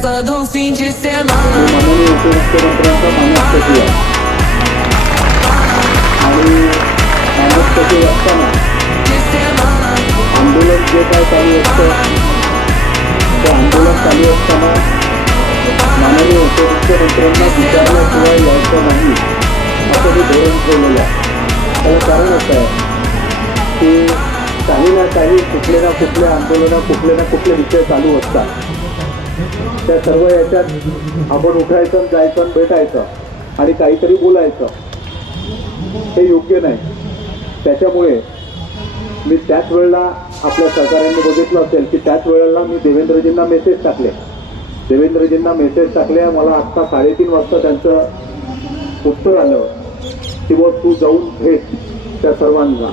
festa do fim de semana. माननीय उपमुख्यमंत्र्यांचा मानस आहे आणि मानस असताना आंदोलन जे काय चालू असतं ते आंदोलन चालू असताना माननीय उपमुख्यमंत्र्यांना विचारल्याशिवाय यायचं नाही असं मी धोरण ठेवलेलं आहे. त्याला कारण असं आहे की काही ना काही कुठले ना कुठले आंदोलन कुठले ना कुठले विषय चालू असतात. त्या सर्व याच्यात आपण उठायचं जायचं भेटायचं आणि काहीतरी बोलायचं हे योग्य नाही. त्याच्यामुळे मी त्याच वेळेला आपल्या सहकाऱ्यांनी बघितलं असेल की त्याच वेळेला मी देवेंद्रजींना मेसेज टाकले. मला आत्ता 3:30 वाजता त्यांचं उत्तर आलं की बुवा तू जाऊन भेट त्या सर्वांना.